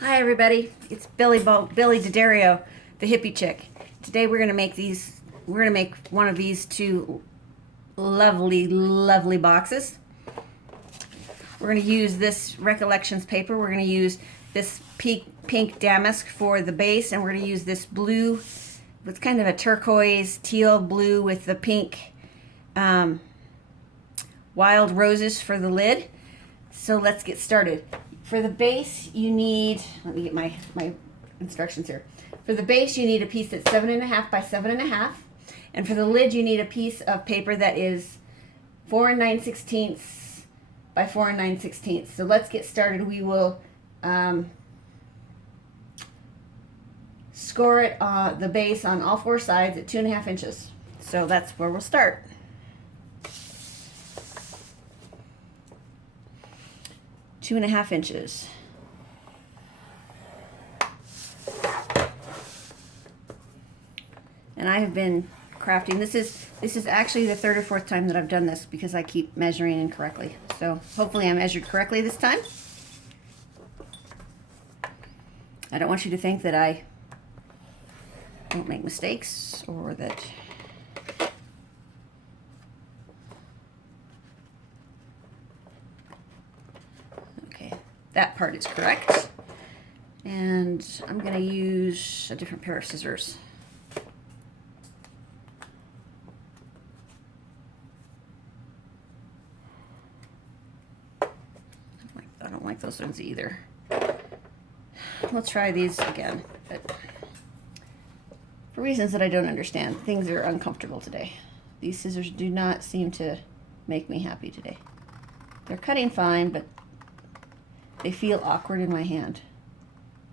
Hi everybody, it's Billy D'Addario, the hippie chick. Today we're gonna make these. We're gonna make one of these two lovely boxes. We're gonna use this Recollections paper. We're gonna use this pink damask for the base, and we're gonna use this blue. It's kind of a turquoise teal blue with the pink wild roses for the lid. So let's get started. For the base, you need, let me get my instructions here. For the base, you need a piece that's 7.5 by 7.5. And for the lid, you need a piece of paper that is 4 9/16 by 4 9/16. So let's get started. We will score it the base on all four sides at 2.5 inches. So that's where we'll start. 2.5 inches. And I have been crafting. This is actually the third or fourth time that I've done this because I keep measuring incorrectly. So hopefully I measured correctly this time. I don't want you to think that I don't make mistakes or that that part is correct. And I'm going to use a different pair of scissors. I don't like those ones either. We'll try these again, but for reasons that I don't understand, things are uncomfortable today. These scissors do not seem to make me happy today. They're cutting fine, but they feel awkward in my hand.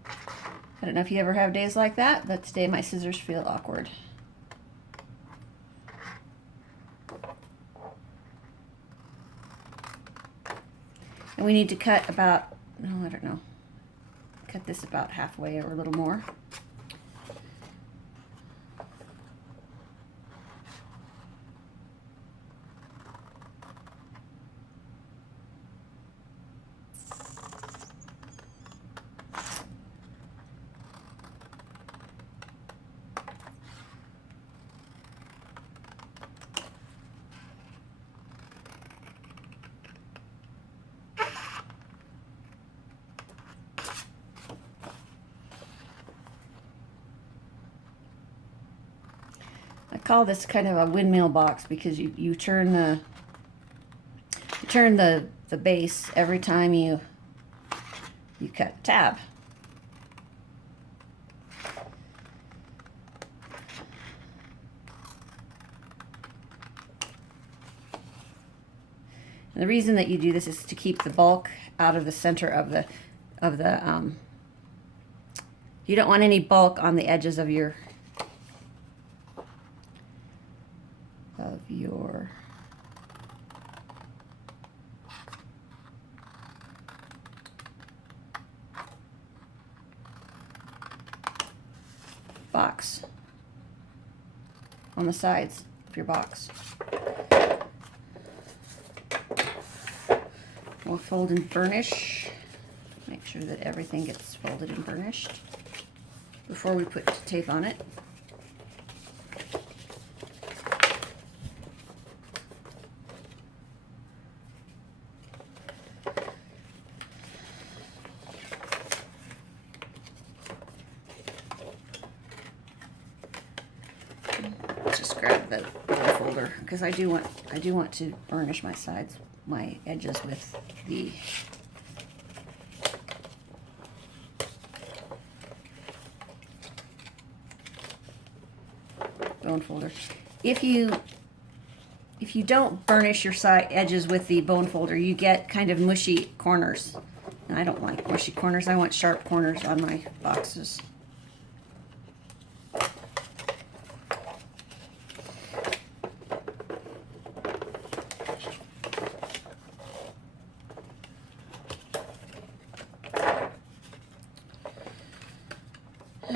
I don't know if you ever have days like that, but today my scissors feel awkward. And we need to cut about, I don't know, cut this about halfway or a little more. I call this kind of a windmill box because you turn the base every time you cut a tab. And the reason that you do this is to keep the bulk out of the center of the you don't want any bulk on the edges of your box, on the sides of your box. We'll fold and burnish. Make sure that everything gets folded and burnished before we put tape on it. Just grab the folder because I do want to burnish my sides, my edges with the bone folder. If you don't burnish your side edges with the bone folder, you get kind of mushy corners. And I don't like mushy corners. I want sharp corners on my boxes.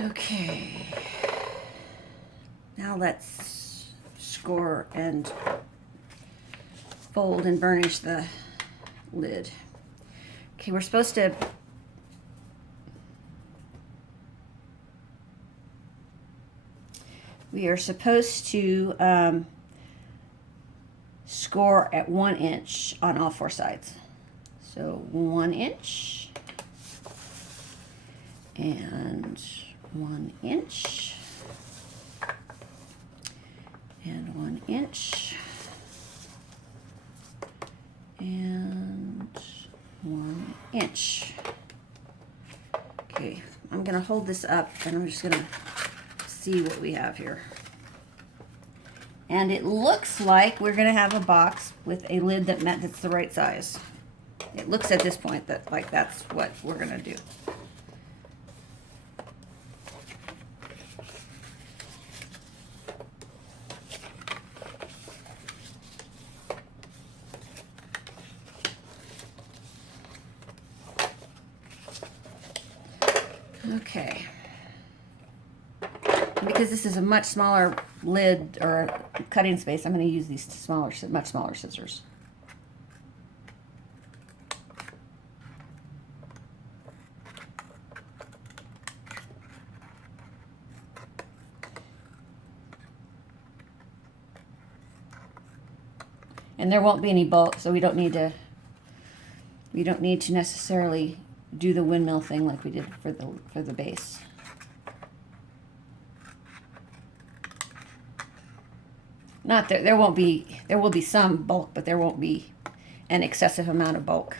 Okay, now let's score and fold and burnish the lid. Okay, we're supposed to We are supposed to score at 1 inch on all 4 sides. So 1 inch and 1 inch and 1 inch and 1 inch. Okay, I'm gonna hold this up and I'm just gonna see what we have here. And it looks like we're gonna have a box with a lid that's the right size. It looks at this point that like that's what we're gonna do. Okay. Because this is a much smaller lid or cutting space, I'm going to use these much smaller scissors. And there won't be any bulk, so we don't need to necessarily do the windmill thing like we did for the base. Not that there will be some bulk, but there won't be an excessive amount of bulk.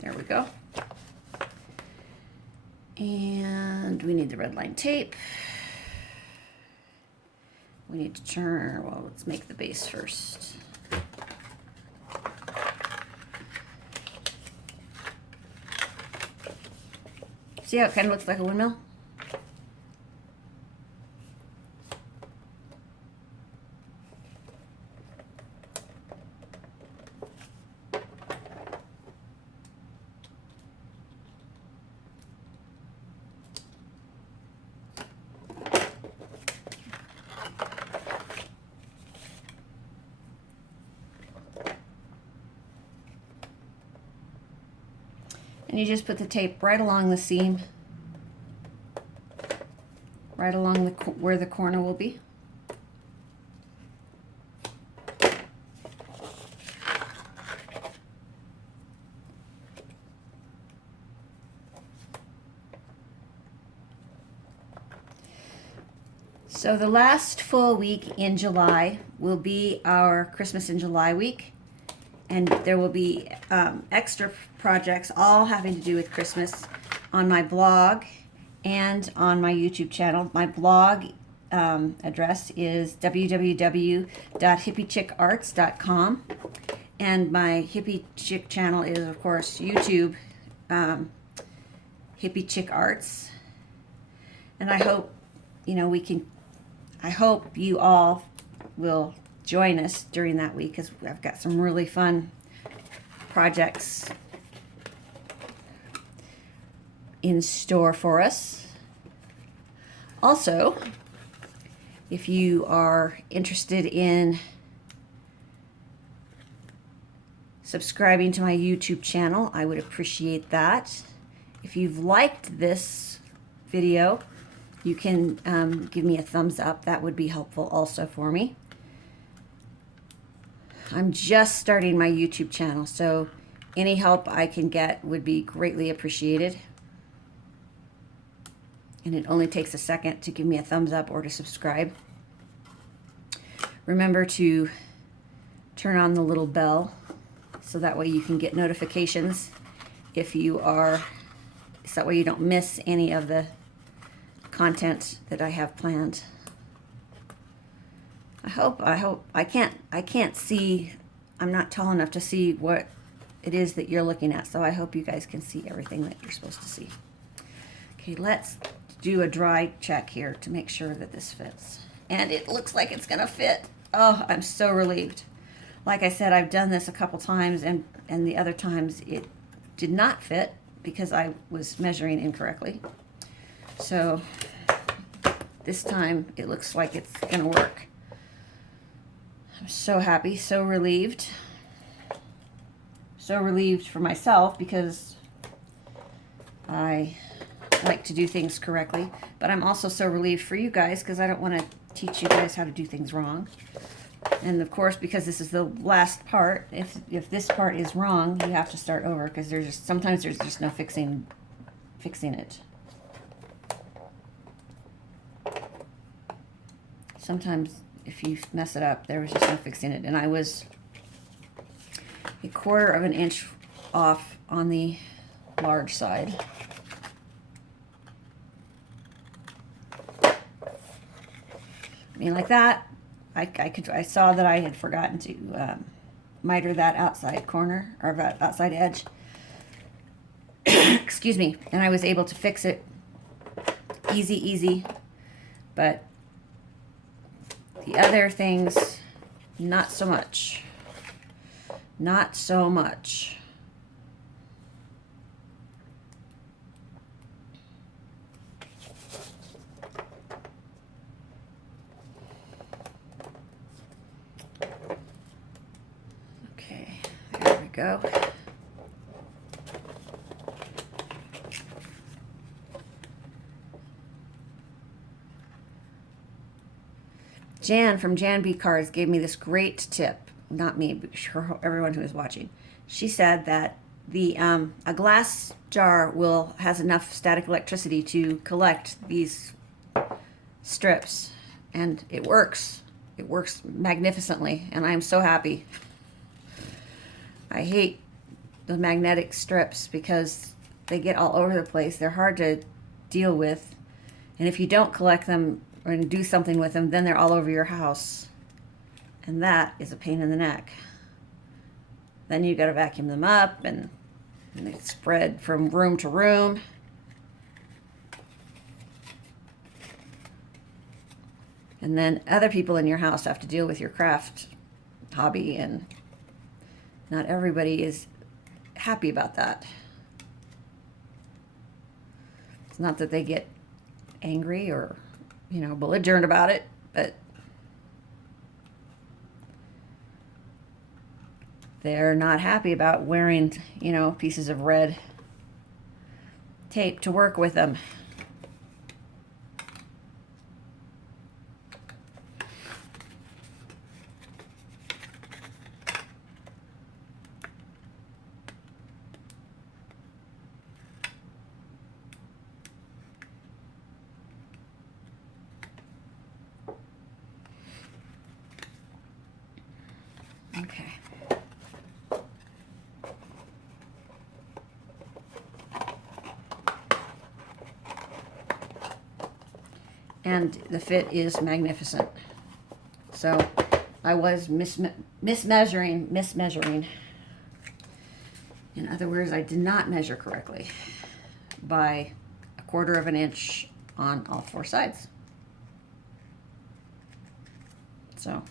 There we go. And we need the red line tape. We need to turn, well, let's make the base first. See how it kind of looks like a windmill? And you just put the tape right along the seam, right along where the corner will be. So the last full week in July will be our Christmas in July week. And there will be extra projects all having to do with Christmas on my blog and on my YouTube channel. My blog address is www.hippiechickarts.com, and my Hippie Chick channel is, of course, YouTube, Hippie Chick Arts. And I hope, I hope you all will join us during that week, because I've got some really fun projects in store for us. Also, if you are interested in subscribing to my YouTube channel, I would appreciate that. If you've liked this video, you can give me a thumbs up. That would be helpful also for me. I'm just starting my YouTube channel, so any help I can get would be greatly appreciated. And it only takes a second to give me a thumbs up or to subscribe. Remember to turn on the little bell so that way you can get notifications so that way you don't miss any of the content that I have planned. I can't see, I'm not tall enough to see what it is that you're looking at, so I hope you guys can see everything that you're supposed to see. Okay, let's do a dry check here to make sure that this fits. And it looks like it's gonna fit. Oh, I'm so relieved. Like I said, I've done this a couple times, and the other times it did not fit because I was measuring incorrectly. So this time it looks like it's gonna work. I'm so happy, so relieved. So relieved for myself because I like to do things correctly, but I'm also so relieved for you guys because I don't want to teach you guys how to do things wrong. And of course, because this is the last part, if this part is wrong, you have to start over because sometimes there's just no fixing it. Sometimes if you mess it up, there was just no fixing it. And I was a 1/4 of an inch off on the large side. I mean, like that, I saw that I had forgotten to miter that outside corner, or that outside edge. Excuse me. And I was able to fix it easy, but the other things, not so much. Not so much. Okay, there we go. Jan from Jan B Cards gave me this great tip. Not me, but everyone who is watching. She said that a glass jar has enough static electricity to collect these strips, and it works. It works magnificently, and I'm so happy. I hate the magnetic strips because they get all over the place. They're hard to deal with, and if you don't collect them or do something with them, then they're all over your house. And that is a pain in the neck. Then you got to vacuum them up, and they spread from room to room. And then other people in your house have to deal with your craft hobby, and not everybody is happy about that. It's not that they get angry or, belligerent about it, but they're not happy about wearing, pieces of red tape to work with them. Okay. And the fit is magnificent. So I was mismeasuring. In other words, I did not measure correctly by 1/4 of an inch on all 4 sides. So,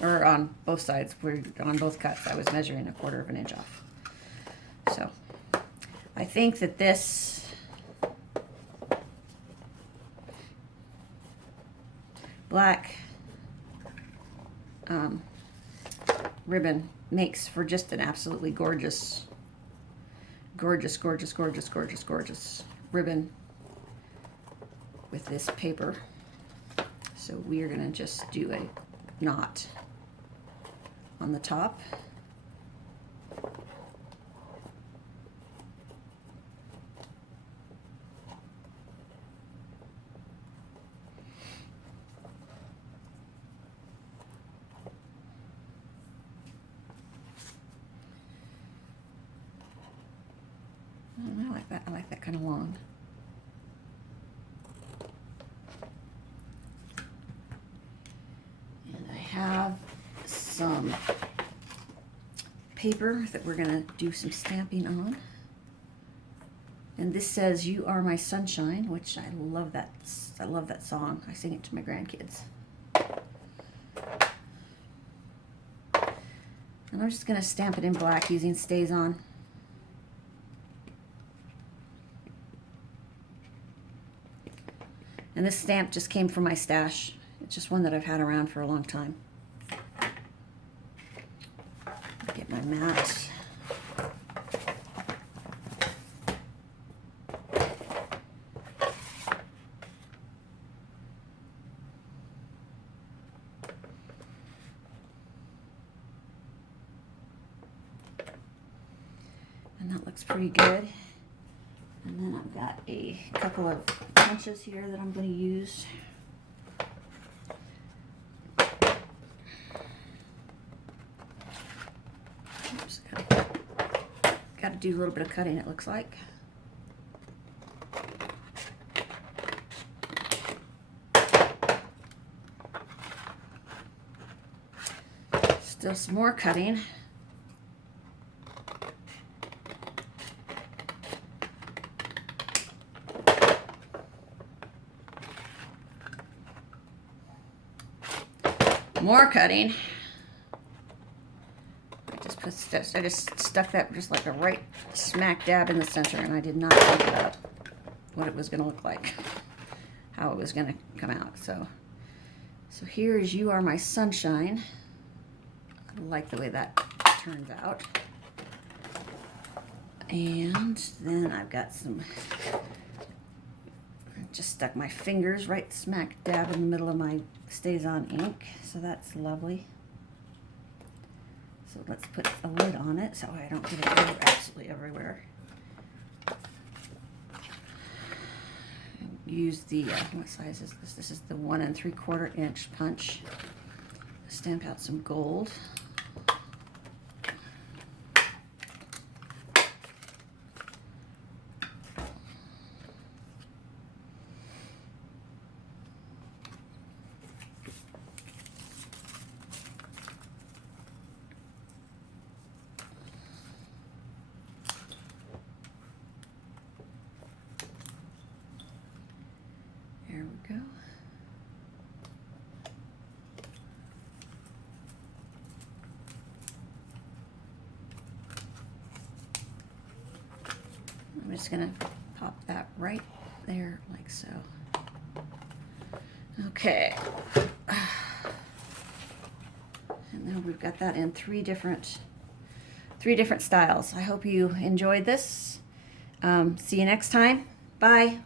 or on both sides, on both cuts, I was measuring 1/4 of an inch off. So I think that this black ribbon makes for just an absolutely gorgeous ribbon with this paper. So we are going to just do a knot on the top. I like that kind of long. And I have some paper that we're going to do some stamping on. And this says, "You Are My Sunshine," which I love that. I love that song. I sing it to my grandkids. And I'm just going to stamp it in black using Stays On. And this stamp just came from my stash. It's just one that I've had around for a long time. Get my mat. And that looks pretty good. And then I've got a couple of punches here that I'm going to use. Got to do a little bit of cutting, it looks like. Still some more cutting. More cutting. I just stuck that just like a right smack dab in the center, and I did not think about what it was going to look like, how it was going to come out. So here is You Are My Sunshine. I like the way that turns out. And then I've got just stuck my fingers right smack dab in the middle of my Stays On ink, so that's lovely. So let's put a lid on it so I don't get it glue absolutely everywhere. Use the, what size is this? This is the 1 3/4 inch punch. Stamp out some gold. There we go. I'm just going to pop that right there like so. Okay. And then we've got that in three different styles. I hope you enjoyed this. See you next time. Bye.